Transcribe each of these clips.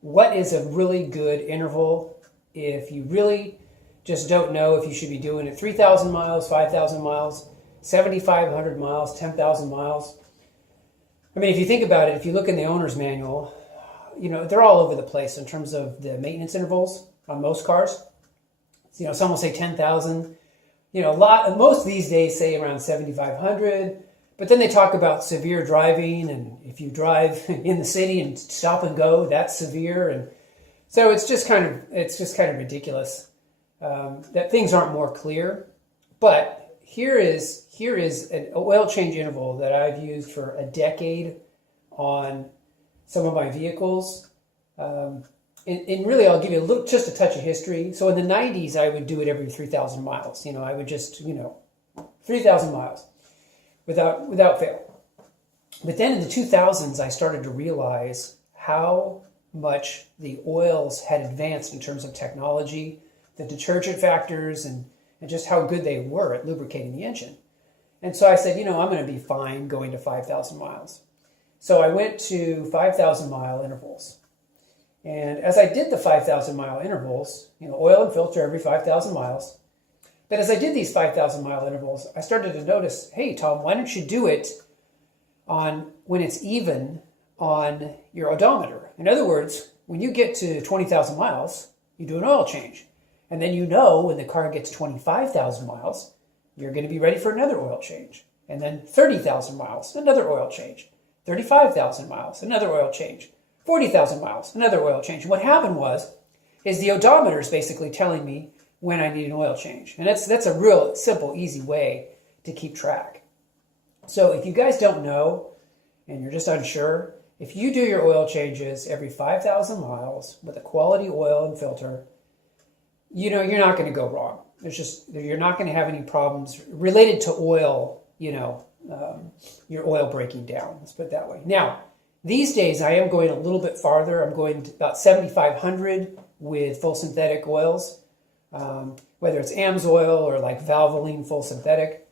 what is a really good interval if you really just don't know if you should be doing it 3,000 miles, 5,000 miles, 7,500 miles, 10,000 miles. I mean, if you think about it, if you look in the owner's manual, they're all over the place in terms of the maintenance intervals on most cars. Some will say 10,000. Most these days say around 7,500. But then they talk about severe driving, and if you drive in the city and stop and go, that's severe. And so it's just kind of ridiculous that things aren't more clear. But here is an oil change interval that I've used for a decade on some of my vehicles. And really, I'll give you just a touch of history. So in the 90s, I would do it every 3,000 miles. I would just 3,000 miles without fail. But then in the 2000s, I started to realize how much the oils had advanced in terms of technology, the detergent factors, and just how good they were at lubricating the engine. And so I said, I'm going to be fine going to 5,000 miles. So I went to 5,000 mile intervals. And as I did the 5,000 mile intervals, oil and filter every 5,000 miles. But as I did these 5,000 mile intervals, I started to notice, hey, Tom, why don't you do it when it's even on your odometer? In other words, when you get to 20,000 miles, you do an oil change. And then when the car gets 25,000 miles, you're going to be ready for another oil change. And then 30,000 miles, another oil change. 35,000 miles, another oil change. 40,000 miles, another oil change. And what happened is the odometer is basically telling me when I need an oil change. And that's a real simple, easy way to keep track. So if you guys don't know and you're just unsure, if you do your oil changes every 5,000 miles with a quality oil and filter, you're not going to go wrong. You're not going to have any problems related to oil, your oil breaking down. Let's put it that way. Now, these days I am going a little bit farther. I'm going to about 7,500 with full synthetic oils. Whether it's AMSOIL or like Valvoline full synthetic,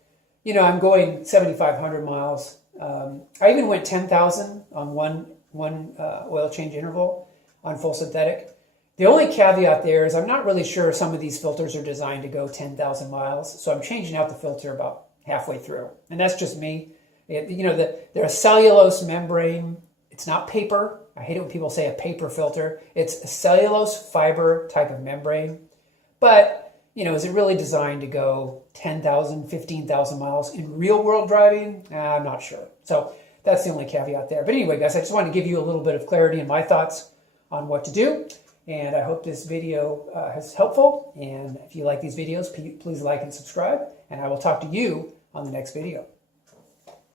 I'm going 7,500 miles. I even went 10,000 on one oil change interval on full synthetic. The only caveat there is I'm not really sure some of these filters are designed to go 10,000 miles, so I'm changing out the filter about halfway through, and that's just me. They're a cellulose membrane. It's not paper. I hate it when people say a paper filter. It's a cellulose fiber type of membrane. But, is it really designed to go 10,000, 15,000 miles in real world driving? I'm not sure. So that's the only caveat there. But anyway, guys, I just wanted to give you a little bit of clarity and my thoughts on what to do. And I hope this video is helpful. And if you like these videos, please like and subscribe. And I will talk to you on the next video.